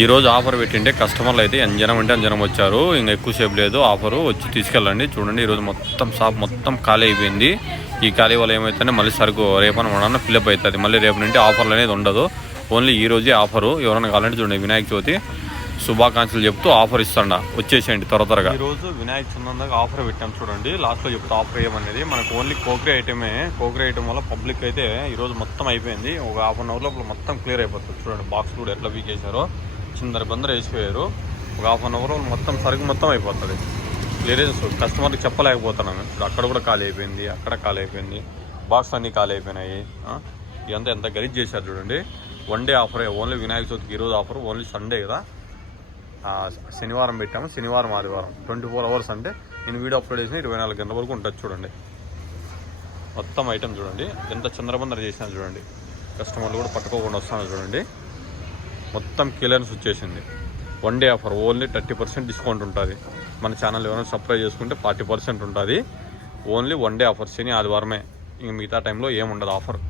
ఈరోజు ఆఫర్ పెట్టింటే కస్టమర్లు అయితే అంజనం అంటే అంజనం వచ్చారు. ఇంకా ఎక్కువసేపు లేదు, ఆఫరు వచ్చి తీసుకెళ్ళండి. చూడండి ఈరోజు మొత్తం షాప్ మొత్తం ఖాళీ అయిపోయింది. ఈ ఖాళీ వల్ల ఏమైతే మళ్ళీ సరుకు రేపన మన ఫిల్అప్ అవుతుంది. మళ్ళీ రేపు నుండి ఆఫర్లు అనేది ఉండదు. ఓన్లీ ఈ రోజే ఆఫరు. ఎవరైనా కావాలంటే చూడండి, వినాయక చవితి శుభాకాంక్షలు చెప్తూ ఆఫర్ ఇస్తాండ, వచ్చేసేయండి త్వరగా. ఈరోజు వినాయక చందంగా ఆఫర్ పెట్టాం చూడండి. లాస్ట్లో చెప్తే ఆఫర్ ఏమనేది మనకు ఓన్లీ కోకరీ ఐటమే. కోకరీ ఐటమ్ వల్ల పబ్లిక్ అయితే ఈరోజు మొత్తం అయిపోయింది. ఒక హాఫ్ అన్ అవర్ లోపల మొత్తం క్లియర్ అయిపోతుంది. చూడండి బాక్స్ కూడా ఎట్లా వీకేశారో, చిందర బందర వేసిపోయారు. ఒక హాఫ్ అన్ అవర్ మొత్తం సరుకు మొత్తం అయిపోతుంది. క్లియరెన్స్ కస్టమర్కి చెప్పలేకపోతున్నాము. ఇప్పుడు అక్కడ కూడా ఖాళీ అయిపోయింది, అక్కడ ఖాళీ అయిపోయింది, బాక్స్ అన్నీ ఖాళీ అయిపోయినాయి. ఇదంతా ఎంత గలీజ్ చేశారు చూడండి. వన్ డే ఆఫరే, ఓన్లీ వినాయక చవితికి ఈరోజు ఆఫర్. ఓన్లీ సండే కదా, శనివారం పెట్టాము. శనివారం ఆదివారం 24 hours అంటే నేను వీడియో అప్లోడ్ చేసిన 24 గంటల వరకు ఉంటుంది. చూడండి మొత్తం ఐటమ్ చూడండి ఎంత చంద్రబందర చేసినా చూడండి. కస్టమర్లు కూడా పట్టుకోకుండా వస్తాను చూడండి. మొత్తం క్లియరెన్స్ వచ్చేసింది. One day offer, only 30% discount ఉంటుంది. మన ఛానల్ ఏమైనా సబ్స్క్రైబ్ చేసుకుంటే 40% ఉంటుంది. ఓన్లీ వన్ డే ఆఫర్, శని ఆదివారమే. ఇంక మిగతా టైంలో ఏముండదు ఆఫర్.